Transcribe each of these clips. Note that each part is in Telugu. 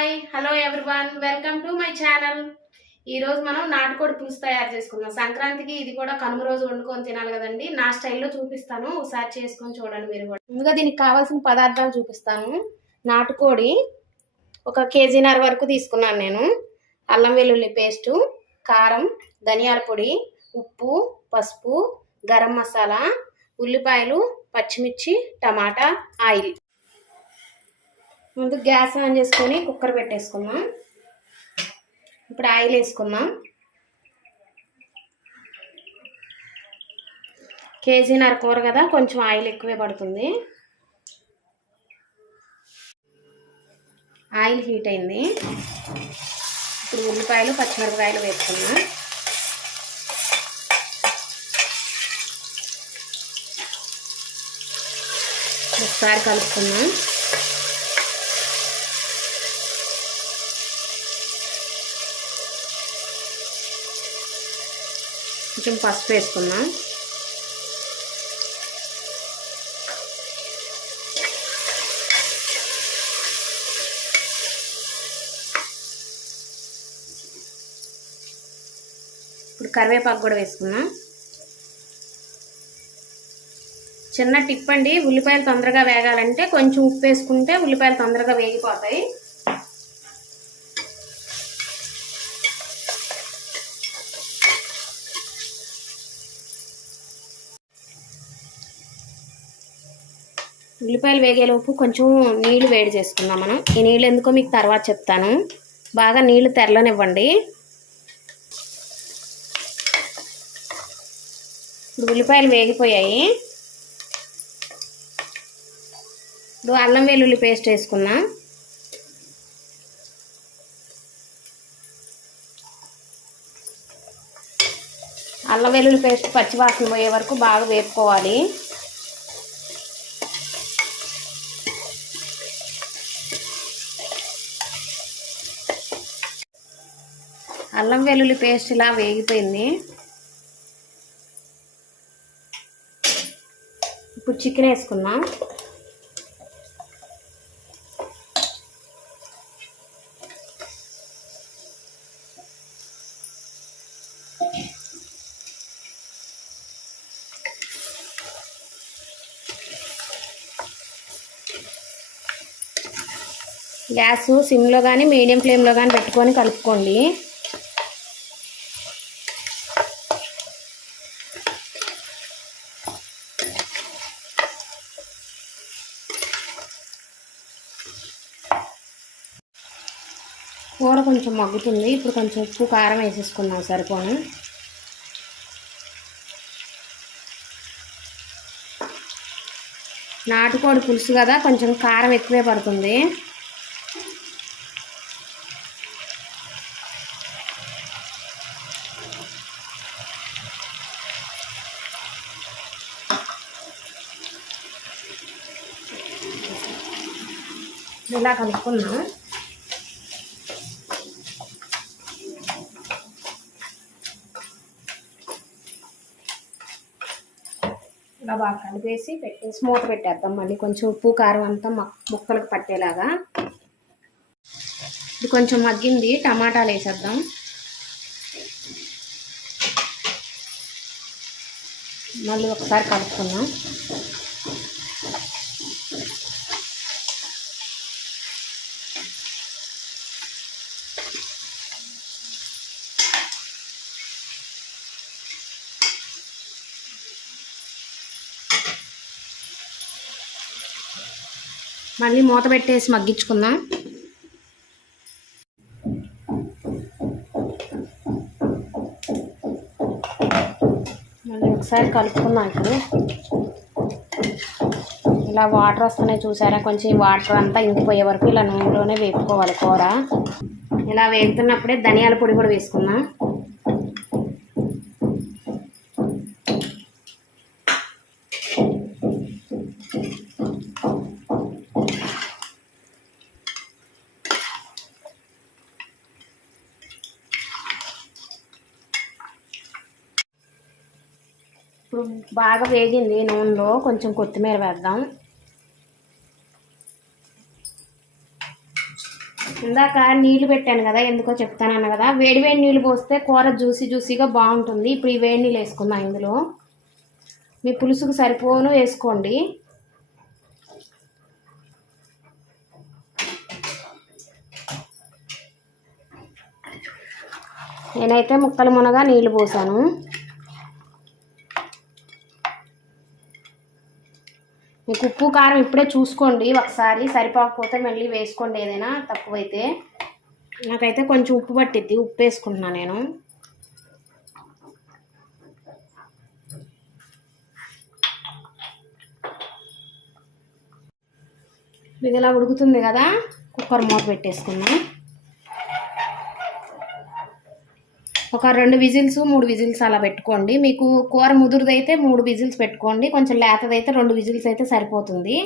Hi hello everyone welcome to my channel. ఈరోజు మనం నాటుకోడి పులుసు తయారు చేసుకుందాం. సంక్రాంతికి ఇది కూడా కనుమ రోజు వండుకొని తినాలి కదండి. నా స్టైల్లో చూపిస్తాను, ఒకసారి చేసుకొని చూడండి మీరు కూడా. ముందుగా దీనికి కావాల్సిన పదార్థాలు చూపిస్తాను. నాటుకోడి 1 కేజీన్నర వరకు తీసుకున్నాను నేను. అల్లం వెల్లుల్లి పేస్టు, కారం, ధనియాల పొడి, ఉప్పు, పసుపు, గరం మసాలా, ఉల్లిపాయలు, పచ్చిమిర్చి, టమాటా, ఆయిల్. ముందు గ్యాస్ ఆన్ చేసుకొని కుక్కర్ పెట్టేసుకుందాం. ఇప్పుడు ఆయిల్ వేసుకుందాం. కేజీన్నర కూర కదా, కొంచెం ఆయిల్ ఎక్కువే పడుతుంది. ఆయిల్ హీట్ అయింది. ఇప్పుడు ఉల్లిపాయలు, పచ్చిమిరపకాయలు వేసుకుందాం. ఒకసారి కలుపుకుందాం. కొంచెం పసుపు వేసుకుందాం. ఇప్పుడు కరివేపాకు కూడా వేసుకుందాం. చిన్న టిప్ అండి, ఉల్లిపాయలు తొందరగా వేగాలంటే కొంచెం ఉప్పు వేసుకుంటే ఉల్లిపాయలు తొందరగా వేగిపోతాయి. ఉల్లిపాయలు వేగేలోపు కొంచెం నీళ్ళు వేడి చేసుకుందాం మనం. ఈ నీళ్ళు ఎందుకో మీకు తర్వాత చెప్తాను. బాగా నీళ్ళు తెరలనివ్వండి. ఇప్పుడు ఉల్లిపాయలు వేగిపోయాయి. ఇప్పుడు అల్లం వెల్లుల్లి పేస్ట్ వేసుకుందాం. అల్లం వెల్లుల్లి పేస్ట్ పచ్చివాసన పోయే వరకు బాగా వేపుకోవాలి. అల్లం వెల్లుల్లి పేస్ట్ ఇలా వేగిపోయింది. ఇప్పుడు చికెన్ వేసుకుందాం. గ్యాస్ సిమ్లో కానీ మీడియం ఫ్లేమ్లో కానీ పెట్టుకొని కలుపుకోండి. కూర కొంచెం మగ్గుతుంది. ఇప్పుడు కొంచెం ఉప్పు కారం వేసేసుకుందాం సరిపోను. నాటుకోడి పులుసు కదా, కొంచెం కారం ఎక్కువే పడుతుంది. ఇలా కలుపుకుందాం. ఇలా బాగా కలిపేసి పెట్టేసి మూత పెట్టేద్దాం. మళ్ళీ కొంచెం ఉప్పు కారం అంతా ముక్కలకు పట్టేలాగా. ఇది కొంచెం మగ్గింది, టమాటాలు వేసేద్దాం. మళ్ళీ ఒకసారి కలుపుకుందాం. మళ్ళీ మూత పెట్టేసి మగ్గించుకుందాం. మళ్ళీ ఒకసారి కలుపుకుందాం. ఇప్పుడు ఇలా వాటర్ వస్తున్నాయి చూసారా, కొంచెం వాటర్ అంతా ఇంకిపోయే వరకు ఇలా నూనెలోనే వేపుకోవాలి కూర. ఇలా వేగుతున్నప్పుడే ధనియాల పొడి కూడా వేసుకుందాం. ఇప్పుడు బాగా వేగింది నూనెలో, కొంచెం కొత్తిమీర వేద్దాం. ఇందాక నీళ్లు పెట్టాను కదా, ఎందుకో చెప్తానన్న కదా. వేడి వేడి నీళ్ళు పోస్తే కూర జ్యూసీగా బాగుంటుంది. ఇప్పుడు ఈ వేడి నీళ్ళు వేసుకుందాం. ఇందులో మీ పులుసుకు సరిపోను వేసుకోండి. నేనైతే ముక్కలు మునగా నీళ్లు పోసాను. మీకు ఉప్పు కారం ఇప్పుడే చూసుకోండి ఒకసారి, సరిపోకపోతే మళ్ళీ వేసుకోండి ఏదైనా తక్కువైతే. నాకైతే కొంచెం ఉప్పు పట్టిద్ది, ఉప్పు వేసుకుంటున్నాను నేను. ఇది ఇలా ఉడుకుతుంది కదా, కుక్కర్ మూత పెట్టేసుకుందాం. ఒక 2 విజిల్స్ 3 విజిల్స్ అలా పెట్టుకోండి. మీకు కూర ముదురుదైతే 3 విజిల్స్ పెట్టుకోండి, కొంచెం లేతదైతే 2 విజిల్స్ అయితే సరిపోతుంది.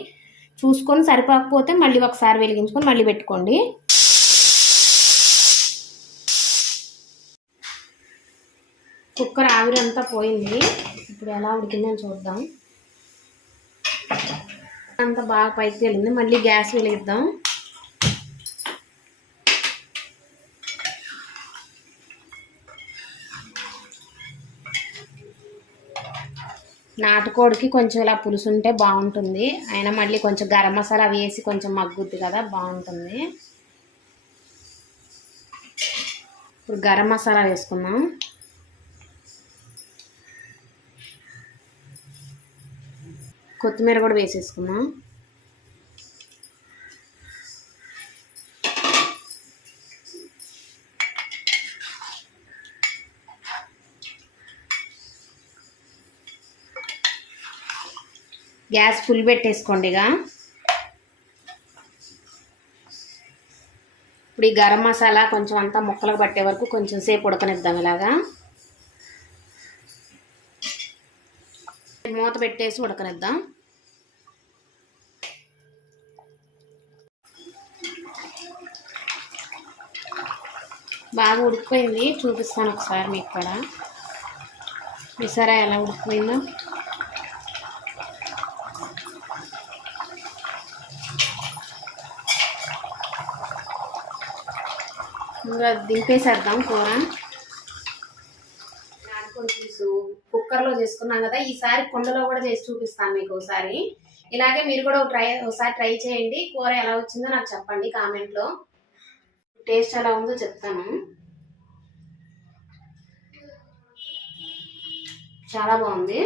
చూసుకొని సరిపోకపోతే మళ్ళీ ఒకసారి వెలిగించుకొని మళ్ళీ పెట్టుకోండి. కుక్కర్ ఆవిరి అంతా పోయింది. ఇప్పుడు ఎలా ఉడికిందని చూద్దాం. అంతా బాగా పైకి వెళ్ళింది. మళ్ళీ గ్యాస్ వెలిగిద్దాం. నాటుకోడికి కొంచెం ఇలా పులుసు ఉంటే బాగుంటుంది. అయినా మళ్ళీ కొంచెం గరం మసాలా వేసి కొంచెం మగ్గుద్ది కదా, బాగుంటుంది. ఇప్పుడు గరం మసాలా వేసుకుందాం. కొత్తిమీర కూడా వేసేసుకుందాం. గ్యాస్ ఫుల్ పెట్టేసుకోండి. ఇప్పుడు ఈ గరం మసాలా కొంచెం అంతా ముక్కలకు పట్టే వరకు కొంచెం సేపు ఉడకనిద్దాం. ఇలాగా మూత పెట్టేసి ఉడకనిద్దాం. బాగా ఉడికిపోయింది, చూపిస్తాను ఒకసారి మీకు కూడా. చూసారా ఎలా ఉడికిపోయిందో? ఇంకా దింపేసేద్దాం కూర. నాటుకోడి పులుసు కుక్కర్లో చేసుకున్నాం కదా, ఈసారి కుండలో కూడా చేసి చూపిస్తాను మీకు ఒకసారి. ఇలాగే మీరు కూడా ఒకసారి ట్రై చేయండి. కూర ఎలా వచ్చిందో నాకు చెప్పండి కామెంట్లో. టేస్ట్ ఎలా ఉందో చెప్తాను. చాలా బాగుంది.